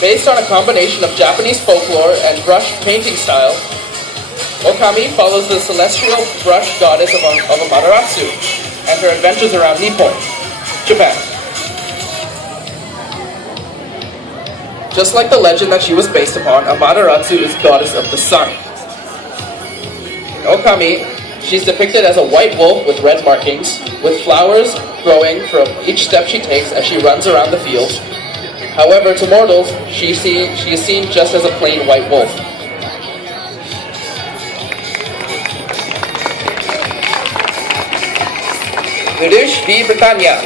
Based on a combination of Japanese folklore and brush painting style, Okami follows the celestial brush goddess of Amaterasu and her adventures around Nippon, Japan. Just like the legend that she was based upon, Amaterasu is goddess of the sun. In Okami, she's depicted as a white wolf with red markings, with flowers growing from each step she takes as she runs around the field. However, to mortals, she is seen just as a plain white wolf. Lelouch v. Britannia.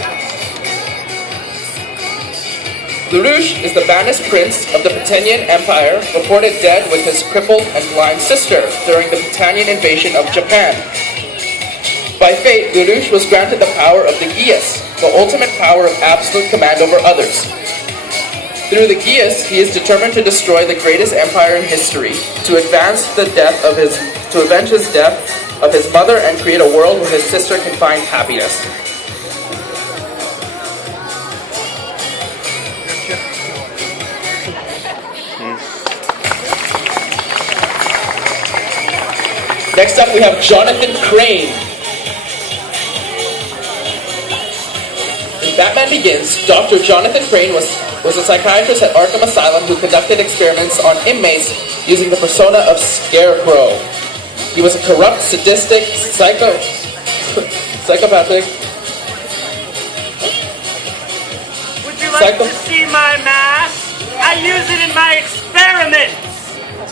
Lelouch is the banished prince of the Britannian Empire, reported dead with his crippled and blind sister during the Britannian invasion of Japan. By fate, Lelouch was granted the power of the Geas, the ultimate power of absolute command over others. Through the Geas, he is determined to destroy the greatest empire in history, to avenge his death of his mother and create a world where his sister can find happiness. Next up, we have Jonathan Crane. In Batman Begins, Dr. Jonathan Crane was a psychiatrist at Arkham Asylum who conducted experiments on inmates using the persona of Scarecrow. He was a corrupt, sadistic, psychopathic. Would you like to see my mask? I use it in my experiments.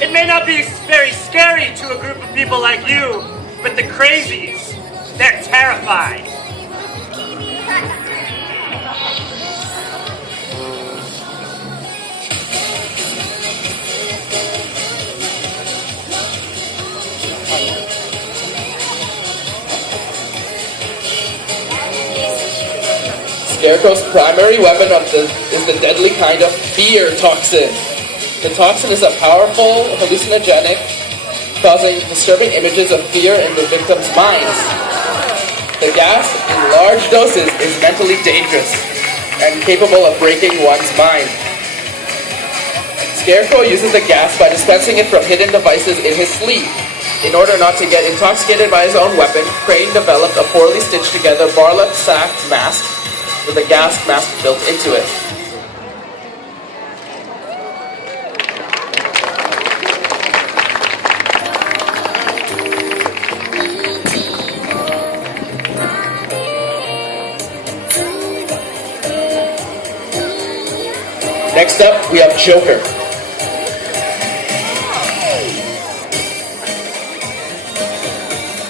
It may not be very scary to a group of people like you, but the crazies, they're terrified. Scarecrow's primary weapon is the deadly kind of fear toxin. The toxin is a powerful hallucinogenic, causing disturbing images of fear in the victim's minds. The gas, in large doses, is mentally dangerous and capable of breaking one's mind. Scarecrow uses the gas by dispensing it from hidden devices in his sleeve. In order not to get intoxicated by his own weapon, Crane developed a poorly stitched together burlap sack mask with a gas mask built into it. Next up, we have Joker.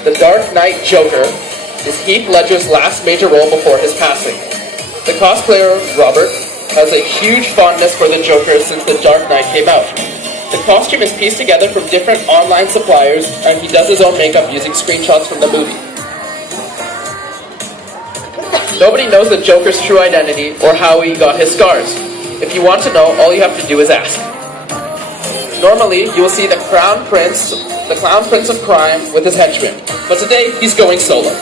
The Dark Knight Joker is Heath Ledger's last major role before his passing. The cosplayer, Robert, has a huge fondness for the Joker since The Dark Knight came out. The costume is pieced together from different online suppliers, and he does his own makeup using screenshots from the movie. Nobody knows the Joker's true identity or how he got his scars. If you want to know, all you have to do is ask. Normally, you will see the Clown Prince of Crime with his henchmen, but today he's going solo.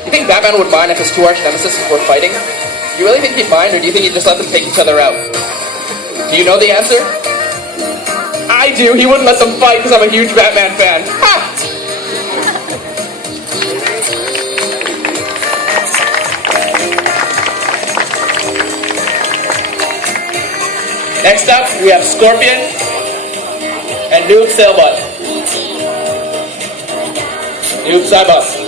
Do you think Batman would mind if his two arch nemesis were fighting? Do you really think he'd mind, or do you think he'd just let them take each other out? Do you know the answer? I do! He wouldn't let them fight because I'm a huge Batman fan. Ha! Next up, we have Scorpion and Noob Sailbot. Noob Sailbot.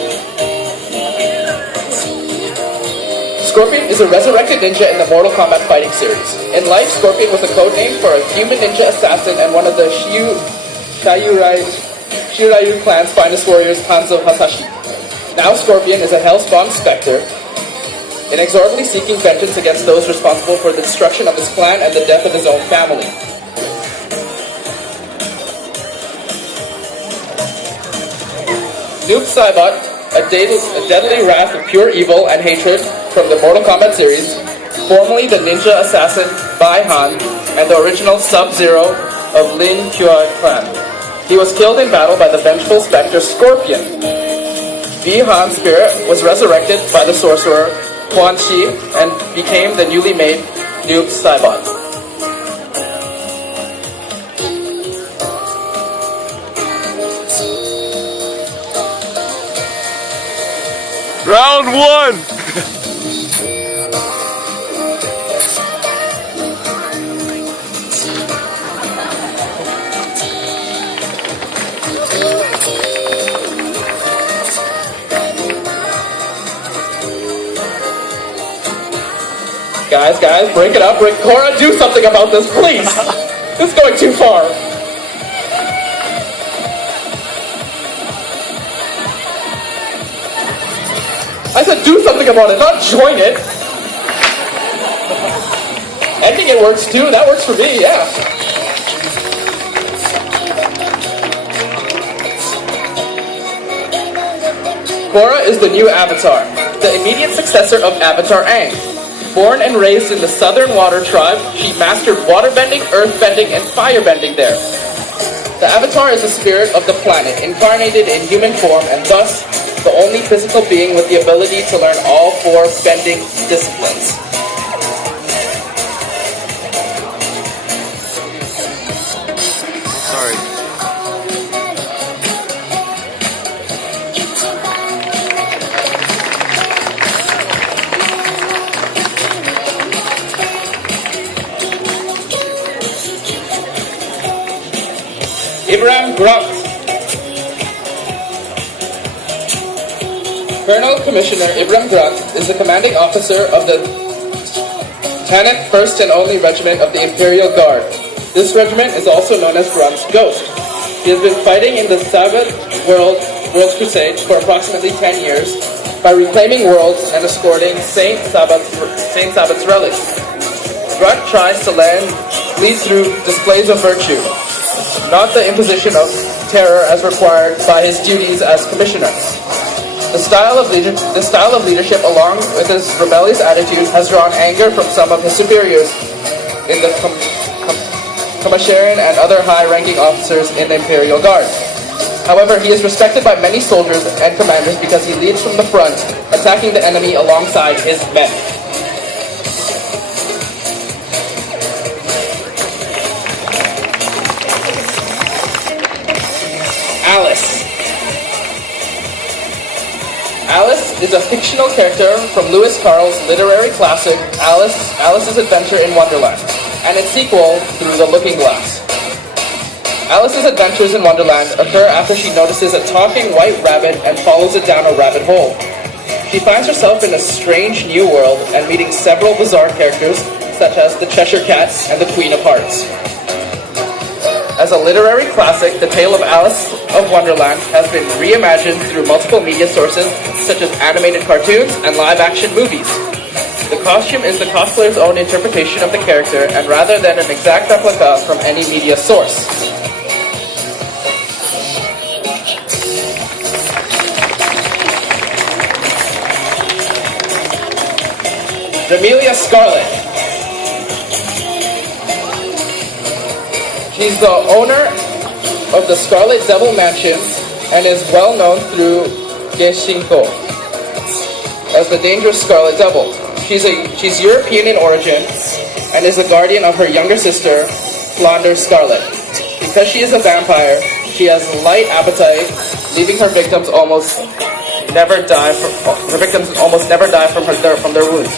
Scorpion is a resurrected ninja in the Mortal Kombat fighting series. In life, Scorpion was a codename for a human ninja assassin and one of the Shiryu clan's finest warriors, Hanzo Hasashi. Now Scorpion is a hellspawn specter inexorably seeking vengeance against those responsible for the destruction of his clan and the death of his own family. Noob Saibot, a deadly wrath of pure evil and hatred from the Mortal Kombat series, formerly the ninja assassin Bai Han and the original Sub-Zero of Lin Kuei clan. He was killed in battle by the vengeful specter Scorpion. Bi Han's spirit was resurrected by the sorcerer Quan Chi and became the newly made Noob Saibot. Round one! Guys, break it up. Cora, do something about this, please. This is going too far. I said do something about it, not join it. Ending it works too. That works for me, yeah. Korra is the new Avatar, the immediate successor of Avatar Aang. Born and raised in the Southern Water Tribe, she mastered waterbending, earthbending, and firebending there. The Avatar is the spirit of the planet, incarnated in human form, and thus the only physical being with the ability to learn all four bending disciplines. Sorry. Ibram Grunt. Colonel Commissioner Ibram Grunt is the commanding officer of the 10th First and Only Regiment of the Imperial Guard. This regiment is also known as Grunt's Ghost. He has been fighting in the Sabbath World's Crusade for approximately 10 years by reclaiming worlds and escorting Saint Sabbath's relics. Grunt tries to lead through displays of virtue, not the imposition of terror as required by his duties as commissioner. The style of leadership, along with his rebellious attitude, has drawn anger from some of his superiors in the Commissarian and other high-ranking officers in the Imperial Guard. However, he is respected by many soldiers and commanders because he leads from the front, attacking the enemy alongside his men. Alice is a fictional character from Lewis Carroll's literary classic Alice's Adventure in Wonderland, and its sequel, Through the Looking Glass. Alice's adventures in Wonderland occur after she notices a talking white rabbit and follows it down a rabbit hole. She finds herself in a strange new world and meeting several bizarre characters, such as the Cheshire Cat and the Queen of Hearts. As a literary classic, the tale of Alice of Wonderland has been reimagined through multiple media sources, such as animated cartoons and live-action movies. The costume is the cosplayer's own interpretation of the character, and rather than an exact replica from any media source. Amelia Scarlet. She's the owner of the Scarlet Devil Mansion and is well known through Geshinko as the dangerous Scarlet Devil. She's European in origin and is the guardian of her younger sister, Flanders Scarlet. Because she is a vampire, she has a light appetite, leaving her victims almost never die from their wounds.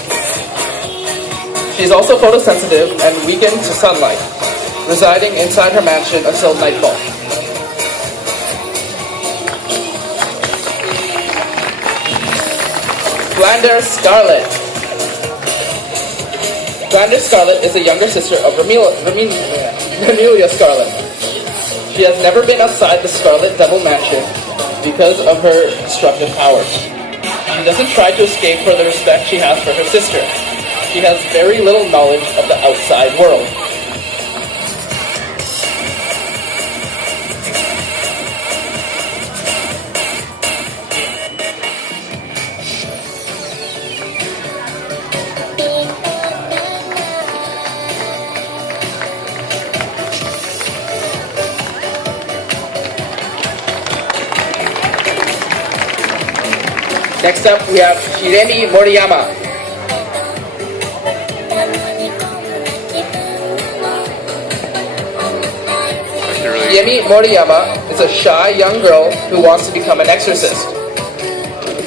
She's also photosensitive and weakened to sunlight, residing inside her mansion until nightfall. Flanders Scarlet. Flanders Scarlet is a younger sister of Amelia Scarlet. She has never been outside the Scarlet Devil Mansion because of her destructive powers. She She doesn't try to escape for the respect she has for her sister. She has very little knowledge of the outside world. Next up, we have Hiremi Moriyama. Hiremi Moriyama is a shy young girl who wants to become an exorcist.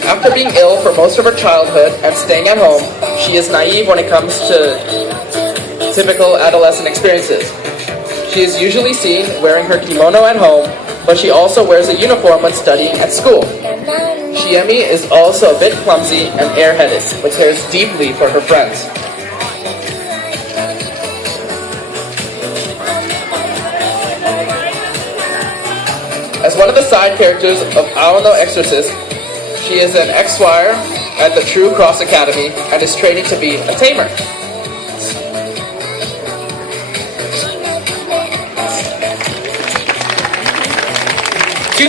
After being ill for most of her childhood and staying at home, she is naive when it comes to typical adolescent experiences. She is usually seen wearing her kimono at home, but she also wears a uniform when studying at school. Shiemi is also a bit clumsy and airheaded, but cares deeply for her friends. As one of the side characters of Ao no Exorcist, she is an ex-wire at the True Cross Academy and is training to be a tamer.